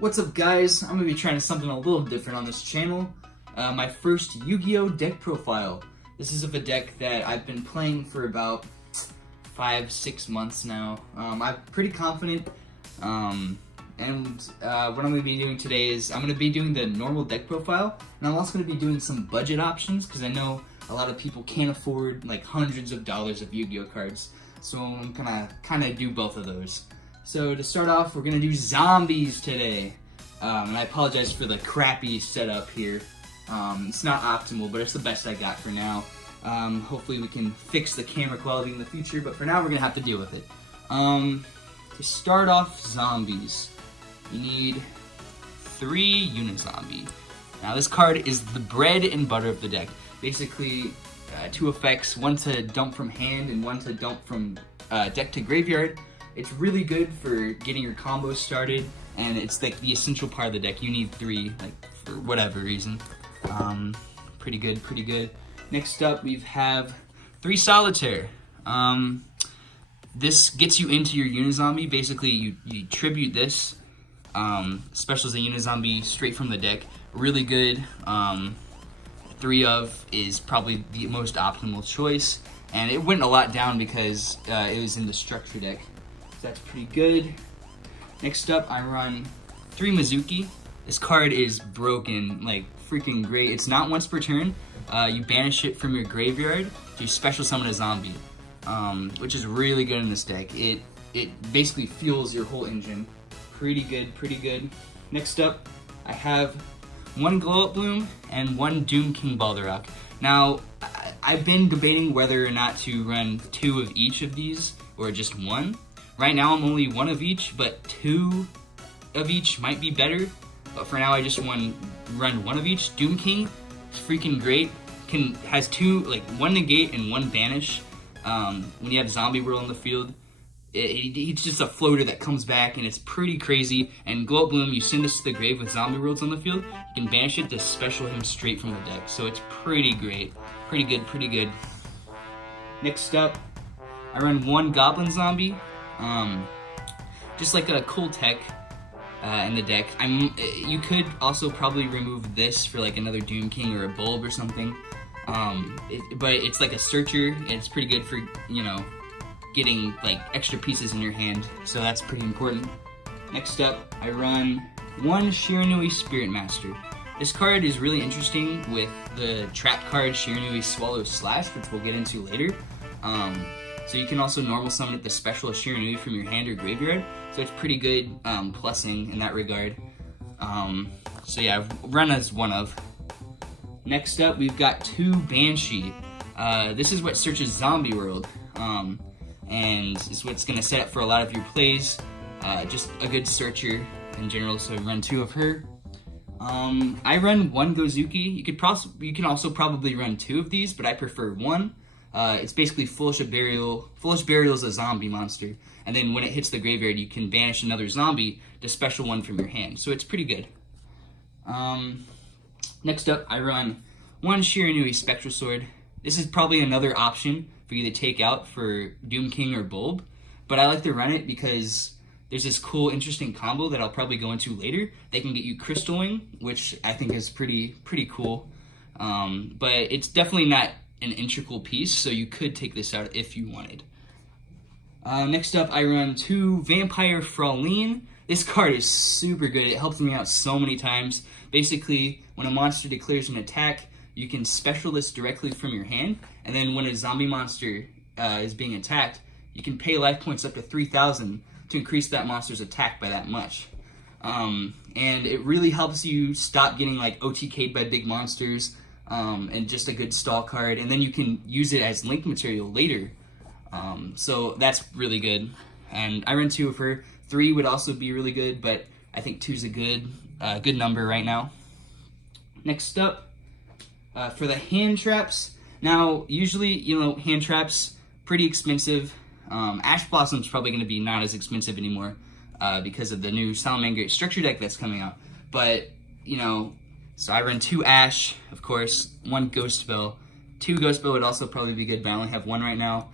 What's up, guys? I'm going to be trying something a little different on this channel. My first Yu-Gi-Oh deck profile. This is of a deck that I've been playing for about 5-6 months now. I'm pretty confident. What I'm going to be doing today is I'm going to be doing the normal deck profile, and I'm also going to be doing some budget options because I know a lot of people can't afford like hundreds of dollars of Yu-Gi-Oh cards. So I'm going to kind of do both of those. So to start off, we're going to do zombies today. And I apologize for the crappy setup here. It's not optimal, but it's the best I got for now. Hopefully we can fix the camera quality in the future, but for now we're going to have to deal with it. To start off zombies, you need 3 Unizombie. Now this card is the bread and butter of the deck. Basically, 2 effects, one to dump from hand and one to dump from deck to graveyard. It's really good for getting your combos started, and it's like the essential part of the deck. You need 3, like, for whatever reason. Pretty good, pretty good. Next up, we have 3 Solitaire. This gets you into your Unizombie. Basically, you tribute this. Special as a Unizombie straight from the deck. Really good. 3 of is probably the most optimal choice. And it went a lot down because it was in the structure deck. So that's pretty good. Next up, I run 3 Mizuki. This card is broken, like freaking great. It's not once per turn. You banish it from your graveyard to special summon a zombie, which is really good in this deck. It basically fuels your whole engine. Pretty good, pretty good. Next up, I have 1 Glow Up Bloom and 1 Doom King Balderrock. Now, I've been debating whether or not to run 2 of each of these or just 1. Right now I'm only 1 of each, but 2 of each might be better. But for now I just run 1 of each. Doom King is freaking great. Has 2, like 1 negate and 1 banish. When you have Zombie World on the field, it's just a floater that comes back, and it's pretty crazy. And Glow Up Bloom, you send this to the grave with Zombie Worlds on the field, you can banish it to special him straight from the deck. So it's pretty great. Pretty good, pretty good. Next up, I run 1 Goblin Zombie. Just like a cool tech in the deck. You could also probably remove this for like another Doom King or a Bulb or something. But it's like a searcher, and it's pretty good for, you know, getting like extra pieces in your hand. So that's pretty important. Next up, I run 1 Shiranui Spirit Master. This card is really interesting with the trap card Shiranui Swallow Slash, which we'll get into later. So you can also normal summon it the special Shiranui from your hand or graveyard. So it's pretty good plussing in that regard. So yeah, I've run as 1 of. Next up, we've got 2 Banshee. This is what searches Zombie World. And it's what's going to set up for a lot of your plays. Just a good searcher in general, so I run 2 of her. I run 1 Gozuki. You can also probably run 2 of these, but I prefer 1. It's basically Foolish Burial. Foolish Burial is a zombie monster, and then when it hits the graveyard, you can banish another zombie to special 1 from your hand. So it's pretty good. Next up, I run 1 Shiranui Spectral Sword. This is probably another option for you to take out for Doom King or Bulb, but I like to run it because there's this cool, interesting combo that I'll probably go into later. They can get you Crystal Wing, which I think is pretty cool, but it's definitely not an integral piece, so you could take this out if you wanted. Next up, I run 2 Vampire Fraulein. This card is super good. It helps me out so many times. Basically, when a monster declares an attack, you can special this directly from your hand, and then when a zombie monster is being attacked, you can pay life points up to 3,000 to increase that monster's attack by that much. And it really helps you stop getting like OTK'd by big monsters, and just a good stall card, and then you can use it as link material later. So that's really good. And I run 2 of her. 3 would also be really good, but I think 2 is a good number right now. Next up, for the hand traps. Now, usually, you know, hand traps, pretty expensive. Ash Blossom's probably going to be not as expensive anymore because of the new Salamander structure deck that's coming out. But, you know, so I run 2 Ash, of course, 1 Ghost Spell. 2 Ghost Spell would also probably be good, but I only have 1 right now.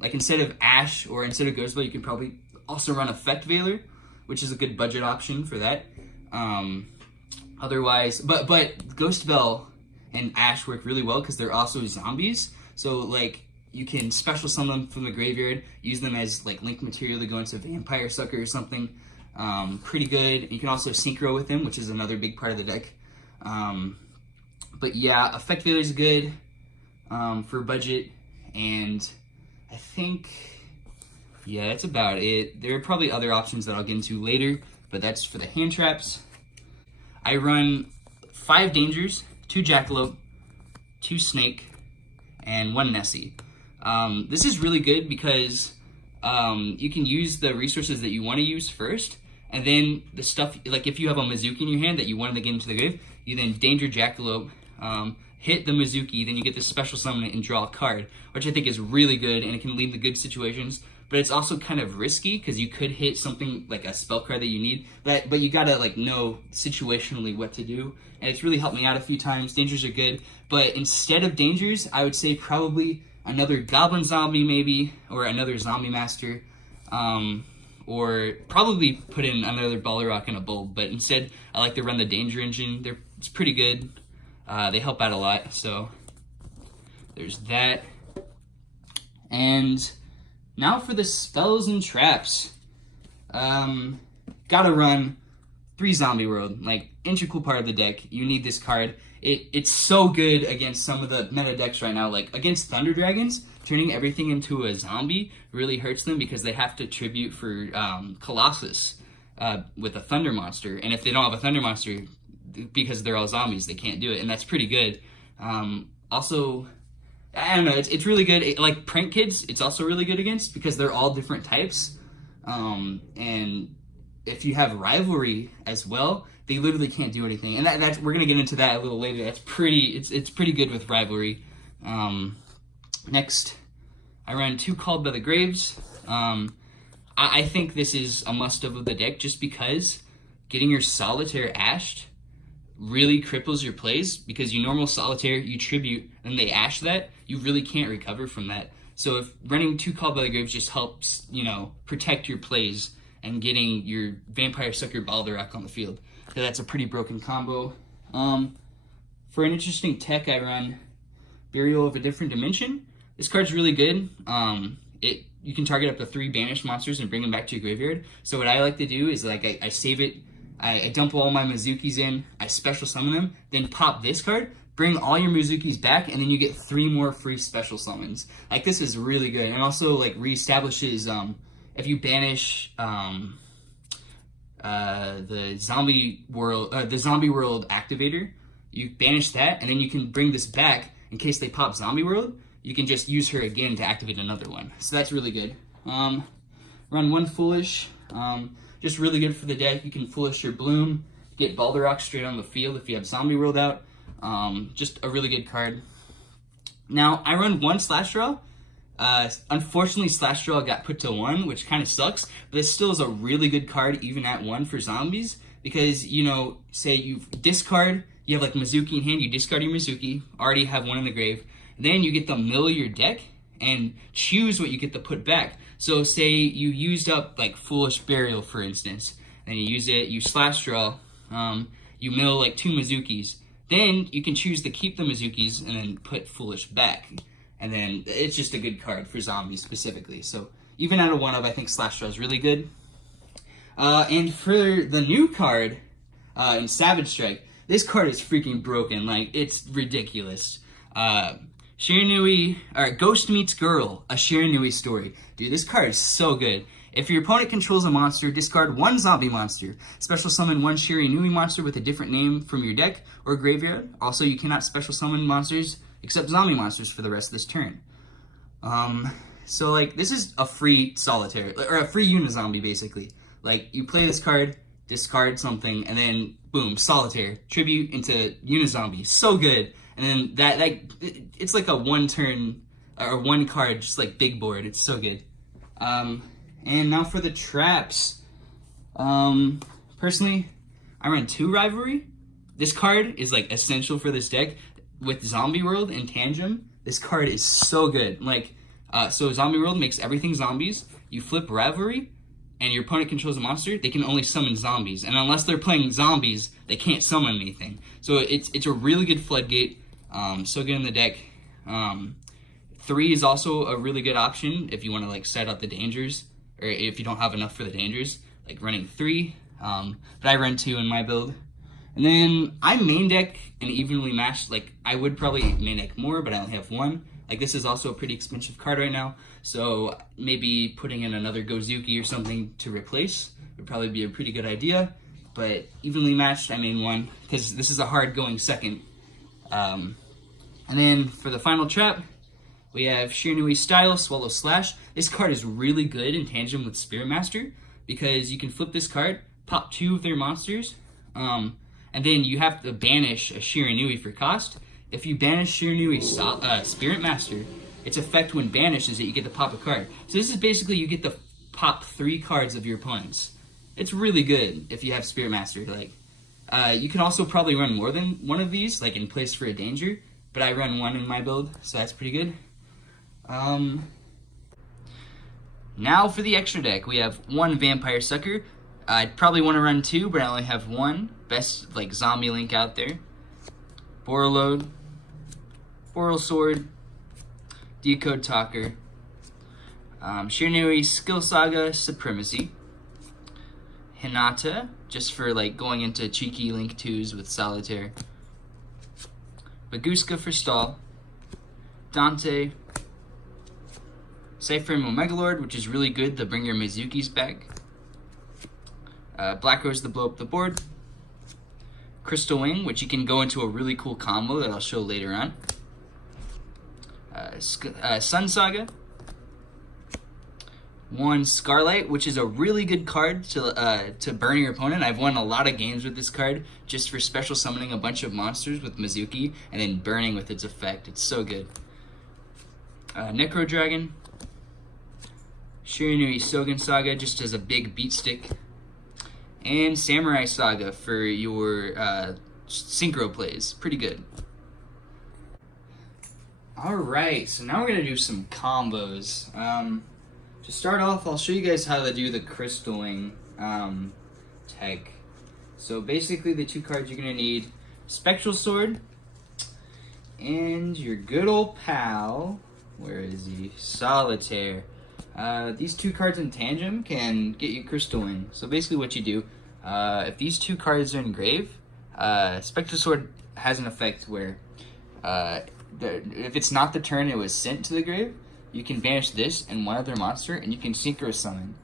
Like instead of Ash or instead of Ghost Spell, you can probably also run Effect Veiler. which is a good budget option for that. Otherwise, but Ghost Bell and Ash work really well because they're also zombies. So like you can special summon them from the graveyard, use them as like link material to go into Vampire Sucker or something. Pretty good. You can also synchro with them, which is another big part of the deck. But yeah, Effect Veiler is good for budget, and I think, yeah, that's about it. There are probably other options that I'll get into later, but that's for the hand traps. I run 5 Dangers, 2 Jackalope, 2 Snake, and 1 Nessie. This is really good because you can use the resources that you want to use first, and then the stuff, like if you have a Mizuki in your hand that you wanted to get into the grave, you then Danger Jackalope, hit the Mizuki, then you get to special summon it and draw a card, which I think is really good, and it can lead to good situations. But it's also kind of risky because you could hit something like a spell card that you need, but you gotta like know situationally what to do, and it's really helped me out a few times. Dangers are good, but instead of Dangers, I would say probably another Goblin Zombie maybe, or another Zombie Master, or probably put in another Balrog and a Bulb. But instead, I like to run the Danger Engine. It's pretty good. They help out a lot, so there's that. And now for the spells and traps. Gotta run 3 Zombie World, like integral part of the deck. You need this card. It's so good against some of the meta decks right now, like against Thunder Dragons. Turning everything into a zombie really hurts them because they have to tribute for Colossus with a Thunder monster, and if they don't have a Thunder monster, because they're all zombies, they can't do it, and that's pretty good. Also, I don't know, it's really good. Like Prank Kids, it's also really good against because they're all different types. And if you have Rivalry as well, they literally can't do anything. And that's we're gonna get into that a little later. That's it's pretty good with Rivalry. Next, I run 2 Called by the Graves. I think this is a must-have of the deck just because getting your Solitaire ashed really cripples your plays, because you normal Solitaire, you tribute, and they ash that, you really can't recover from that. So if running 2 Called by the Graves just helps, protect your plays and getting your Vampire Sucker Balrog on the field. So that's a pretty broken combo. For an interesting tech, I run Burial of a Different Dimension. This card's really good. You can target up to 3 banished monsters and bring them back to your graveyard. So what I like to do is like I save it, I dump all my Mizukis in, I special summon them, then pop this card, bring all your Mizukis back, and then you get 3 more free special summons. Like, this is really good. And also like reestablishes if you banish the Zombie World activator, you banish that, and then you can bring this back in case they pop Zombie World. You can just use her again to activate another one. So that's really good. Run 1 Foolish. Just really good for the deck. You can Foolish your Bloom, get Balrog straight on the field if you have Zombie World out. Just a really good card. Now, I run 1 Slash Draw. Unfortunately, Slash Draw got put to 1, which kind of sucks, but it still is a really good card even at 1 for zombies, because, say you discard, you have like Mizuki in hand, you discard your Mizuki, already have 1 in the grave, then you get to mill your deck and choose what you get to put back. So say you used up like Foolish Burial, for instance, then you use it, you Slash Draw, you mill like 2 Mizukis, then you can choose to keep the Mizukis and then put Foolish back. And then it's just a good card for zombies specifically. So even out of 1 of, I think Slash Draw is really good. And for the new card in Savage Strike, this card is freaking broken. Like, it's ridiculous. Shiranui, or Ghost Meets Girl, a Shiranui story. Dude, this card is so good. If your opponent controls a monster, discard 1 zombie monster. Special summon 1 Shiranui monster with a different name from your deck or graveyard. Also, you cannot special summon monsters except zombie monsters for the rest of this turn. So like, this is a free Solitaire, or a free Unizombie basically. Like, you play this card, discard something, and then boom, Solitaire, tribute into Unizombie. So good. And then it's like a 1 turn, or 1 card, just like big board. It's so good. And now for the traps. Personally, I run 2 Rivalry. This card is like essential for this deck. With Zombie World and Tantrum, this card is so good. Like, so Zombie World makes everything zombies. You flip Rivalry, and your opponent controls a monster, they can only summon zombies. And unless they're playing zombies, they can't summon anything. So it's a really good floodgate. So good in the deck. 3 is also a really good option if you want to like set out the dangers, or if you don't have enough for the dangers, like running 3. But I run 2 in my build. And then I main deck an evenly matched, like I would probably main deck more, but I only have 1. Like this is also a pretty expensive card right now, so maybe putting in another Gozuki or something to replace would probably be a pretty good idea. But evenly matched, I main 1, because this is a hard going second. And then for the final trap, we have Shiranui Style, Swallow Slash. This card is really good in tandem with Spirit Master, because you can flip this card, pop 2 of their monsters, and then you have to banish a Shiranui for cost. If you banish Shiranui Spirit Master, its effect when banished is that you get to pop a card. So this is basically you get to pop 3 cards of your opponents. It's really good if you have Spirit Master. Like, you can also probably run more than 1 of these, like in place for a danger. But I run 1 in my build, so that's pretty good. Now for the extra deck, we have 1 Vampire Sucker. I'd probably want to run 2, but I only have 1. Best like zombie link out there. Borreload, Boral Sword, Decode Talker, Shiranui Skill Saga Supremacy, Hinata, just for like going into cheeky link 2s with Solitaire, Baguska for stall, Dante, Cypher Megalord, which is really good to bring your Mizukis back, Black Rose to blow up the board, Crystal Wing, which you can go into a really cool combo that I'll show later on, Sun Saga, 1 Scarlight, which is a really good card to burn your opponent. I've won a lot of games with this card just for special summoning a bunch of monsters with Mizuki and then burning with its effect. It's so good. Necro Dragon, Shiranui Sogen Saga, just as a big beat stick, and Samurai Saga for your synchro plays. Pretty good. Alright, so now we're going to do some combos. To start off, I'll show you guys how to do the Crystalling tech. So basically the 2 cards you're going to need, Spectral Sword, and your good old pal, where is he? Solitaire. These 2 cards in tandem can get you Crystalling. So basically what you do, if these 2 cards are engraved, Spectral Sword has an effect where if it's not the turn it was sent to the grave, you can banish this and 1 other monster, and you can synchro summon,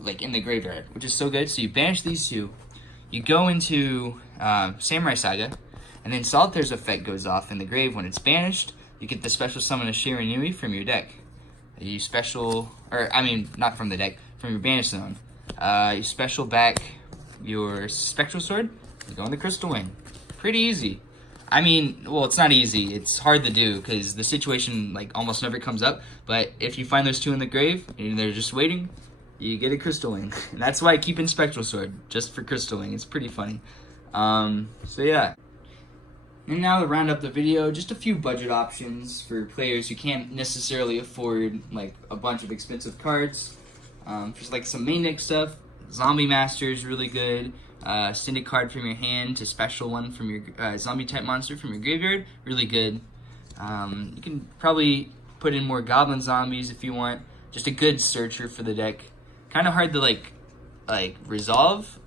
like in the graveyard, which is so good. So you banish these 2, you go into Samurai Saga, and then Solitaire's effect goes off in the grave. When it's banished, you get the special summon of Shiranui from your deck. You special, or I mean, not from the deck, from your banish zone. You special back your Spectral Sword, you go in the Crystal Wing. Pretty easy. I mean, well, it's not easy. It's hard to do because the situation like almost never comes up. But if you find those 2 in the grave and they're just waiting, you get a Crystal Wing. And that's why I keep in Spectral Sword, just for Crystal Wing. It's pretty funny. So yeah. And now to round up the video, just a few budget options for players who can't necessarily afford like a bunch of expensive cards. Just like some main deck stuff. Zombie Master is really good. Send a card from your hand to special one from your zombie type monster from your graveyard. Really good. You can probably put in more Goblin Zombies if you want. Just a good searcher for the deck. Kind of hard to like resolve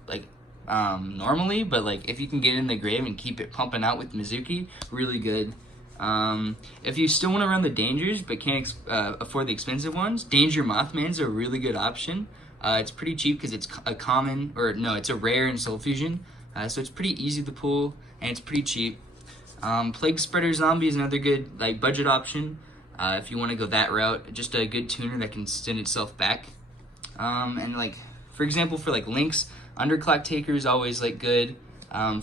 normally, but like if you can get in the grave and keep it pumping out with Mizuki, really good. If you still want to run the dangers but can't afford the expensive ones, Danger Mothman's a really good option. It's pretty cheap because it's a common, or no, it's a rare in Soul Fusion, so it's pretty easy to pull and it's pretty cheap. Plague Spreader Zombie is another good like budget option if you want to go that route. Just a good tuner that can send itself back. And like for example, for like links, Underclock Taker is always like good.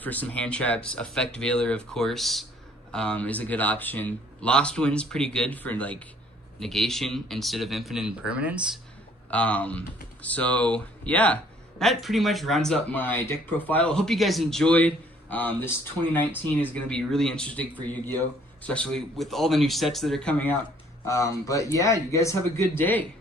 For some hand traps, Effect Veiler of course is a good option. Lost Wind's pretty good for like negation instead of infinite impermanence. So yeah, that pretty much rounds up my deck profile. I hope you guys enjoyed. This 2019 is going to be really interesting for Yu-Gi-Oh, especially with all the new sets that are coming out. But yeah, you guys have a good day.